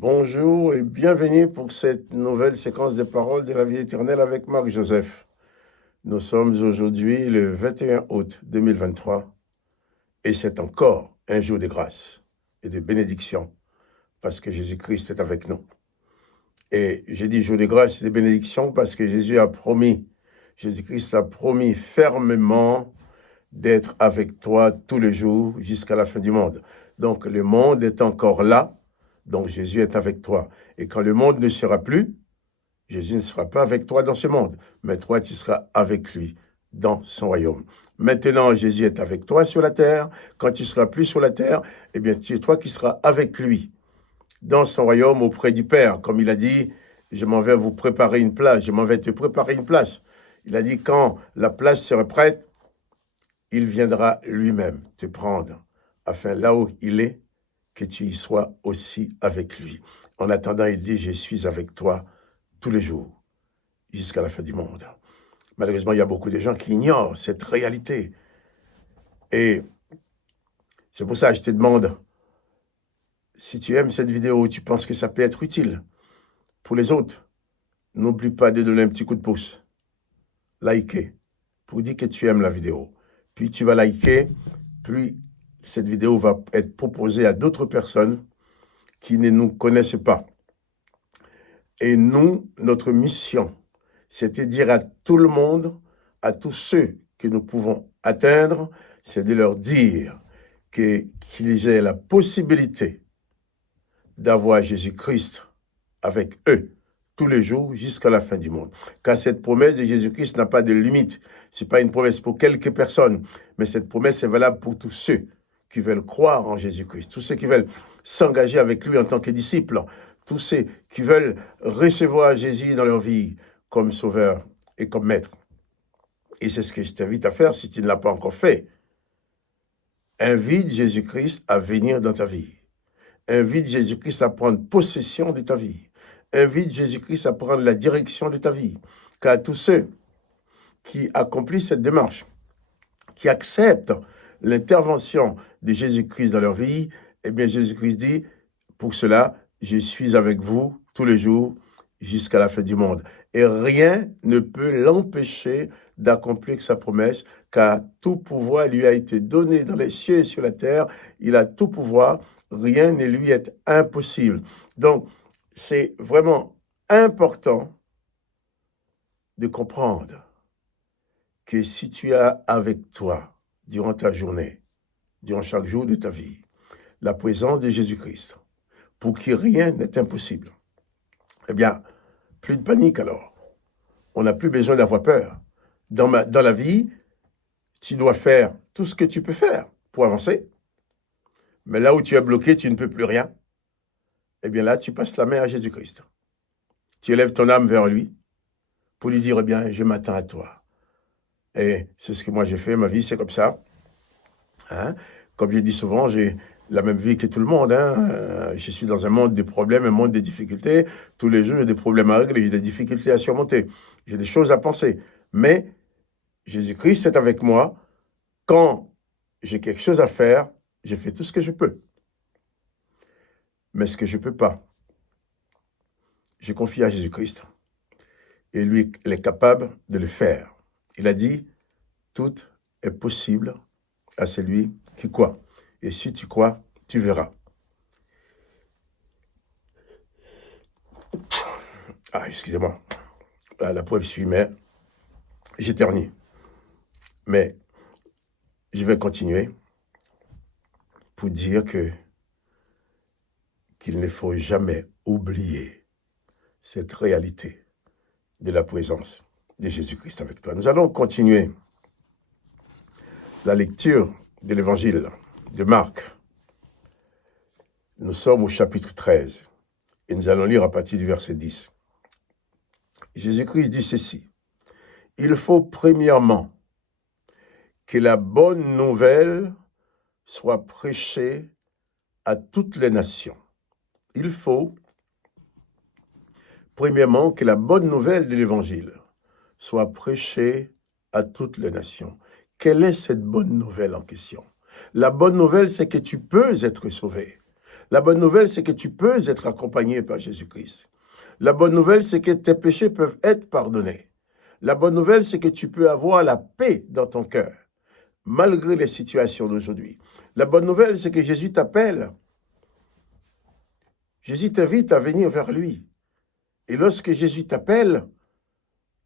Bonjour et bienvenue pour cette nouvelle séquence de paroles de la vie éternelle avec Marc Joseph. Nous sommes aujourd'hui le 21 août 2023 et c'est encore un jour de grâce et de bénédiction parce que Jésus-Christ est avec nous. Et j'ai dit jour de grâce et de bénédiction parce que Jésus-Christ a promis fermement d'être avec toi tous les jours jusqu'à la fin du monde. Donc le monde est encore là, donc Jésus est avec toi. Et quand le monde ne sera plus, Jésus ne sera pas avec toi dans ce monde, mais toi tu seras avec lui dans son royaume. Maintenant, Jésus est avec toi sur la terre. Quand tu seras plus sur la terre, eh bien, c'est toi qui seras avec lui dans son royaume auprès du Père. Comme il a dit, je m'en vais vous préparer une place, je m'en vais te préparer une place. Il a dit, quand la place sera prête, il viendra lui-même te prendre, afin là où il est, que tu y sois aussi avec lui. En attendant, il dit, je suis avec toi tous les jours, jusqu'à la fin du monde. Malheureusement, il y a beaucoup de gens qui ignorent cette réalité. Et c'est pour ça que je te demande, si tu aimes cette vidéo, tu penses que ça peut être utile pour les autres, n'oublie pas de donner un petit coup de pouce, liker, pour dire que tu aimes la vidéo. Puis tu vas liker, puis cette vidéo va être proposée à d'autres personnes qui ne nous connaissent pas. Et nous, notre mission, c'est de dire à tout le monde, à tous ceux que nous pouvons atteindre, c'est de leur dire qu'ils aient la possibilité d'avoir Jésus-Christ avec eux tous les jours jusqu'à la fin du monde. Car cette promesse de Jésus-Christ n'a pas de limite. Ce n'est pas une promesse pour quelques personnes, mais cette promesse est valable pour tous ceux qui veulent croire en Jésus-Christ, tous ceux qui veulent s'engager avec lui en tant que disciples, tous ceux qui veulent recevoir Jésus dans leur vie comme sauveur et comme maître. Et c'est ce que je t'invite à faire si tu ne l'as pas encore fait. Invite Jésus-Christ à venir dans ta vie. Invite Jésus-Christ à prendre possession de ta vie. Invite Jésus-Christ à prendre la direction de ta vie. Car tous ceux qui accomplissent cette démarche, qui acceptent l'intervention de Jésus-Christ dans leur vie, eh bien Jésus-Christ dit, pour cela, je suis avec vous tous les jours jusqu'à la fin du monde. Et rien ne peut l'empêcher d'accomplir sa promesse, car tout pouvoir lui a été donné dans les cieux et sur la terre. Il a tout pouvoir, rien ne lui est impossible. Donc, c'est vraiment important de comprendre que si tu as avec toi, durant ta journée, durant chaque jour de ta vie, la présence de Jésus-Christ, pour qui rien n'est impossible, eh bien, plus de panique alors. On n'a plus besoin d'avoir peur. Dans la vie, tu dois faire tout ce que tu peux faire pour avancer. Mais là où tu es bloqué, tu ne peux plus rien. Eh bien là, tu passes la main à Jésus-Christ. Tu élèves ton âme vers lui pour lui dire, eh bien, je m'attends à toi. Et c'est ce que moi j'ai fait, ma vie c'est comme ça. Hein? Comme je dis souvent, j'ai la même vie que tout le monde. Hein? Je suis dans un monde de problèmes, un monde de difficultés. Tous les jours, j'ai des problèmes à régler, j'ai des difficultés à surmonter. J'ai des choses à penser. Mais Jésus-Christ est avec moi. Quand j'ai quelque chose à faire, je fais tout ce que je peux. Mais ce que je ne peux pas, je confie à Jésus-Christ. Et lui, il est capable de le faire. Il a dit, tout est possible à celui qui croit. Et si tu crois, tu verras. Ah, excusez-moi. La preuve suit, mais j'éternue. Mais je vais continuer pour dire qu'il ne faut jamais oublier cette réalité de la présence de Jésus-Christ avec toi. Nous allons continuer la lecture de l'évangile de Marc. Nous sommes au chapitre 13 et nous allons lire à partir du verset 10. Jésus-Christ dit ceci. Il faut premièrement que la bonne nouvelle soit prêchée à toutes les nations. Il faut, premièrement, que la bonne nouvelle de l'Évangile soit prêchée à toutes les nations. Quelle est cette bonne nouvelle en question? La bonne nouvelle, c'est que tu peux être sauvé. La bonne nouvelle, c'est que tu peux être accompagné par Jésus-Christ. La bonne nouvelle, c'est que tes péchés peuvent être pardonnés. La bonne nouvelle, c'est que tu peux avoir la paix dans ton cœur, malgré les situations d'aujourd'hui. La bonne nouvelle, c'est que Jésus t'appelle. Jésus t'invite à venir vers lui. Et lorsque Jésus t'appelle,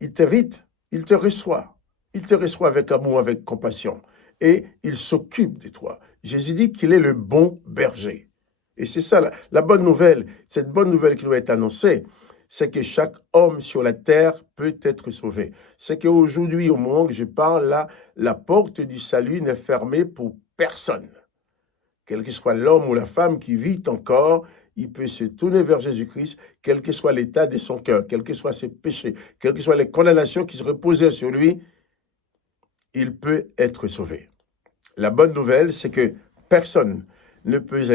il t'invite, il te reçoit. Il te reçoit avec amour, avec compassion. Et il s'occupe de toi. Jésus dit qu'il est le bon berger. Et c'est ça, la bonne nouvelle, cette bonne nouvelle qui doit être annoncée, c'est que chaque homme sur la terre peut être sauvé. C'est qu'aujourd'hui, au moment où je parle là, la porte du salut n'est fermée pour personne. Quel que soit l'homme ou la femme qui vit encore, il peut se tourner vers Jésus-Christ, quel que soit l'état de son cœur, quels que soient ses péchés, quelles que soient les condamnations qui se reposaient sur lui, il peut être sauvé. La bonne nouvelle, c'est que personne ne peut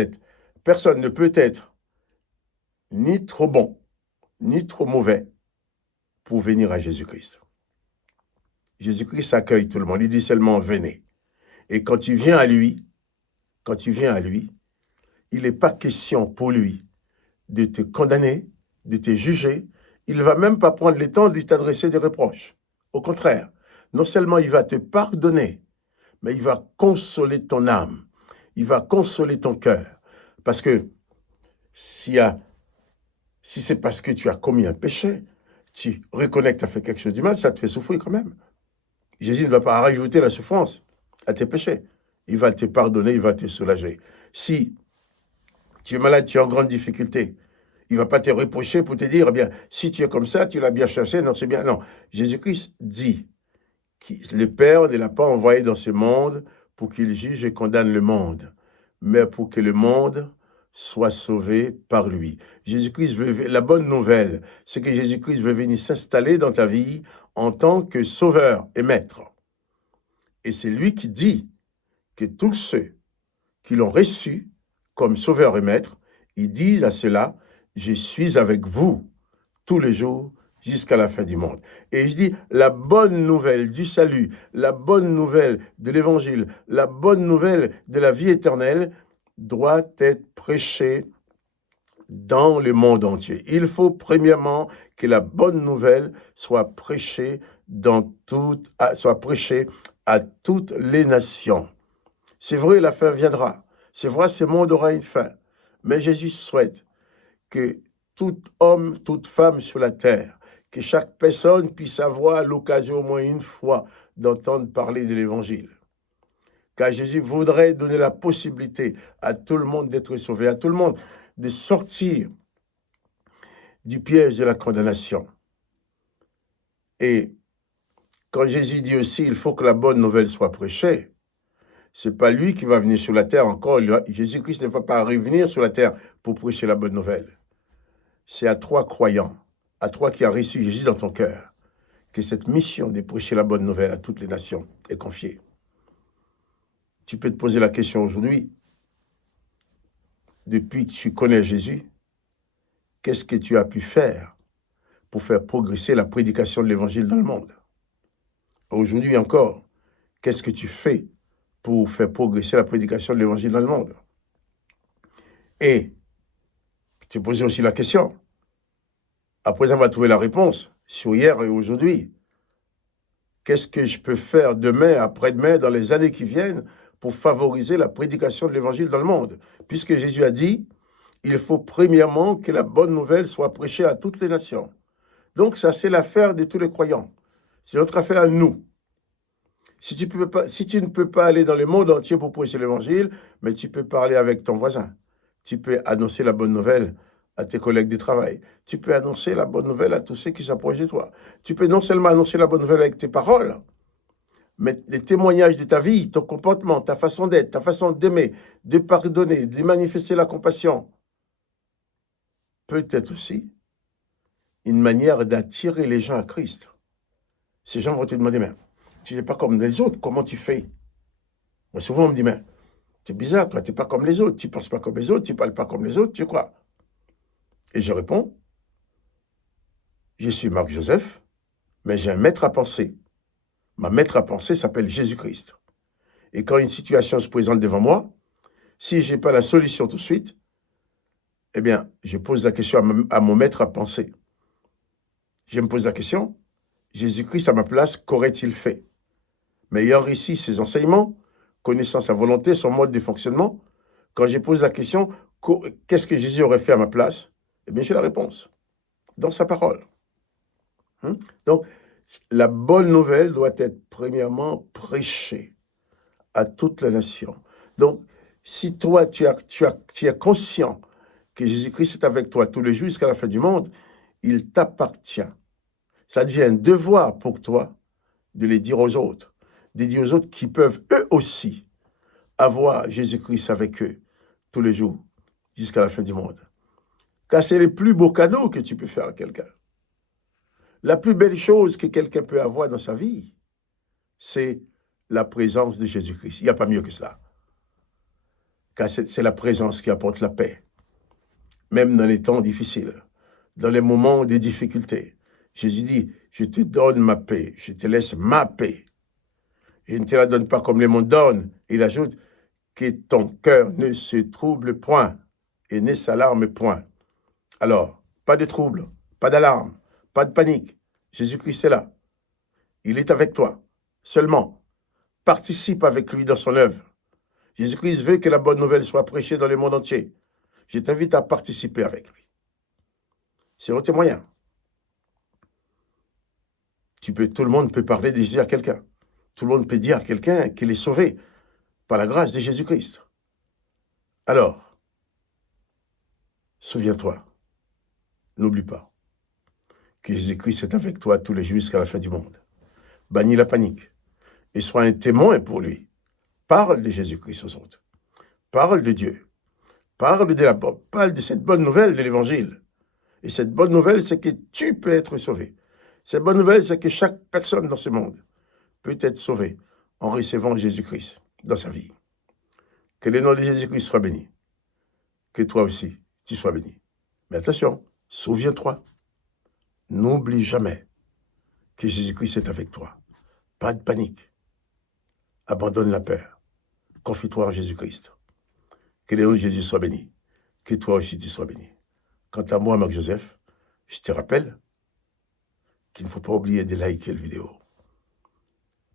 être ni trop bon, ni trop mauvais pour venir à Jésus-Christ. Jésus-Christ accueille tout le monde, il dit seulement venez. Et quand tu viens à lui, il n'est pas question pour lui de te condamner, de te juger. Il ne va même pas prendre le temps de t'adresser des reproches. Au contraire, non seulement il va te pardonner, mais il va consoler ton âme. Il va consoler ton cœur. Parce que si c'est parce que tu as commis un péché, tu reconnais que tu as fait quelque chose de mal, ça te fait souffrir quand même. Jésus ne va pas rajouter la souffrance à tes péchés. Il va te pardonner, il va te soulager. Si tu es malade, tu es en grande difficulté, il ne va pas te reprocher pour te dire, eh bien, si tu es comme ça, tu l'as bien cherché, non, c'est bien. Non, Jésus-Christ dit que le Père ne l'a pas envoyé dans ce monde pour qu'il juge et condamne le monde, mais pour que le monde soit sauvé par lui. Jésus-Christ la bonne nouvelle, c'est que Jésus-Christ veut venir s'installer dans ta vie en tant que sauveur et maître. Et c'est lui qui dit que tous ceux qui l'ont reçu comme sauveur et maître, ils disent à cela, je suis avec vous tous les jours jusqu'à la fin du monde. Et je dis, la bonne nouvelle du salut, la bonne nouvelle de l'évangile, la bonne nouvelle de la vie éternelle doit être prêchée dans le monde entier. Il faut premièrement que la bonne nouvelle soit prêchée à toutes les nations. C'est vrai, la fin viendra. C'est vrai, ce monde aura une fin. Mais Jésus souhaite que tout homme, toute femme sur la terre, que chaque personne puisse avoir l'occasion au moins une fois d'entendre parler de l'Évangile. Car Jésus voudrait donner la possibilité à tout le monde d'être sauvé, à tout le monde de sortir du piège de la condamnation. Et quand Jésus dit aussi, il faut que la bonne nouvelle soit prêchée, c'est pas lui qui va venir sur la terre encore. Jésus-Christ ne va pas revenir sur la terre pour prêcher la bonne nouvelle. C'est à toi, croyant, à toi qui as reçu Jésus dans ton cœur, que cette mission de prêcher la bonne nouvelle à toutes les nations est confiée. Tu peux te poser la question aujourd'hui, depuis que tu connais Jésus, qu'est-ce que tu as pu faire pour faire progresser la prédication de l'Évangile dans le monde? Aujourd'hui encore, qu'est-ce que tu fais pour faire progresser la prédication de l'Évangile dans le monde? Et tu poses aussi la question, après avoir trouvé la réponse sur hier et aujourd'hui, qu'est-ce que je peux faire demain, après-demain, dans les années qui viennent pour favoriser la prédication de l'Évangile dans le monde? Puisque Jésus a dit, il faut premièrement que la bonne nouvelle soit prêchée à toutes les nations. Donc ça, c'est l'affaire de tous les croyants. C'est notre affaire à nous. Si tu ne peux pas aller dans le monde entier pour prêcher l'Évangile, mais tu peux parler avec ton voisin. Tu peux annoncer la bonne nouvelle à tes collègues de travail. Tu peux annoncer la bonne nouvelle à tous ceux qui s'approchent de toi. Tu peux non seulement annoncer la bonne nouvelle avec tes paroles, mais les témoignages de ta vie, ton comportement, ta façon d'être, ta façon d'aimer, de pardonner, de manifester la compassion, peut être aussi une manière d'attirer les gens à Christ. Ces gens vont te demander, mais tu n'es pas comme les autres, comment tu fais? Moi, souvent, on me dit, mais c'est bizarre, toi, tu n'es pas comme les autres, tu ne penses pas comme les autres, tu ne parles pas comme les autres, tu crois? Et je réponds, je suis Marc Joseph, mais j'ai un maître à penser. Ma maître à penser s'appelle Jésus-Christ. Et quand une situation se présente devant moi, si je n'ai pas la solution tout de suite, Eh bien, je pose la question à mon maître à penser. Je me pose la question, Jésus-Christ à ma place, qu'aurait-il fait? Mais ayant réussi ses enseignements, connaissant sa volonté, son mode de fonctionnement, quand je pose la question, qu'est-ce que Jésus aurait fait à ma place? Eh bien, j'ai la réponse dans sa parole. Donc, la bonne nouvelle doit être premièrement prêchée à toute la nation. Donc, si toi, tu es conscient que Jésus-Christ est avec toi tous les jours jusqu'à la fin du monde, il t'appartient. Ça devient un devoir pour toi de les dire aux autres, de dire aux autres qui peuvent eux aussi avoir Jésus-Christ avec eux tous les jours jusqu'à la fin du monde. Car c'est le plus beau cadeau que tu peux faire à quelqu'un. La plus belle chose que quelqu'un peut avoir dans sa vie, c'est la présence de Jésus-Christ. Il n'y a pas mieux que ça. Car c'est la présence qui apporte la paix. Même dans les temps difficiles, dans les moments de difficulté. Jésus dit, je te donne ma paix, je te laisse ma paix. Et ne te la donne pas comme le monde donne. Il ajoute que ton cœur ne se trouble point et ne s'alarme point. Alors, pas de trouble, pas d'alarme, pas de panique. Jésus-Christ est là. Il est avec toi. Seulement, participe avec lui dans son œuvre. Jésus-Christ veut que la bonne nouvelle soit prêchée dans le monde entier. Je t'invite à participer avec lui. C'est notre moyen. Tout le monde peut parler de Jésus à quelqu'un. Tout le monde peut dire à quelqu'un qu'il est sauvé par la grâce de Jésus-Christ. Alors, souviens-toi, n'oublie pas que Jésus-Christ est avec toi tous les jours jusqu'à la fin du monde. Bannis la panique et sois un témoin pour lui. Parle de Jésus-Christ aux autres. Parle de Dieu. Parle de cette bonne nouvelle de l'Évangile. Et cette bonne nouvelle, c'est que tu peux être sauvé. Cette bonne nouvelle, c'est que chaque personne dans ce monde peut être sauvée en recevant Jésus-Christ dans sa vie. Que le nom de Jésus-Christ soit béni. Que toi aussi, tu sois béni. Mais attention, souviens-toi, n'oublie jamais que Jésus-Christ est avec toi. Pas de panique. Abandonne la peur. Confie-toi en Jésus-Christ. Que le nom de Jésus soit béni. Que toi aussi tu sois béni. Quant à moi, Marc-Joseph, je te rappelle qu'il ne faut pas oublier de liker la vidéo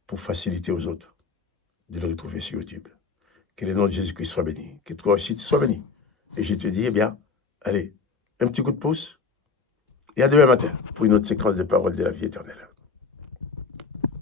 pour faciliter aux autres de le retrouver sur YouTube. Que le nom de Jésus-Christ soit béni. Que toi aussi tu sois béni. Et je te dis, eh bien, allez, un petit coup de pouce et à demain matin pour une autre séquence de paroles de la vie éternelle.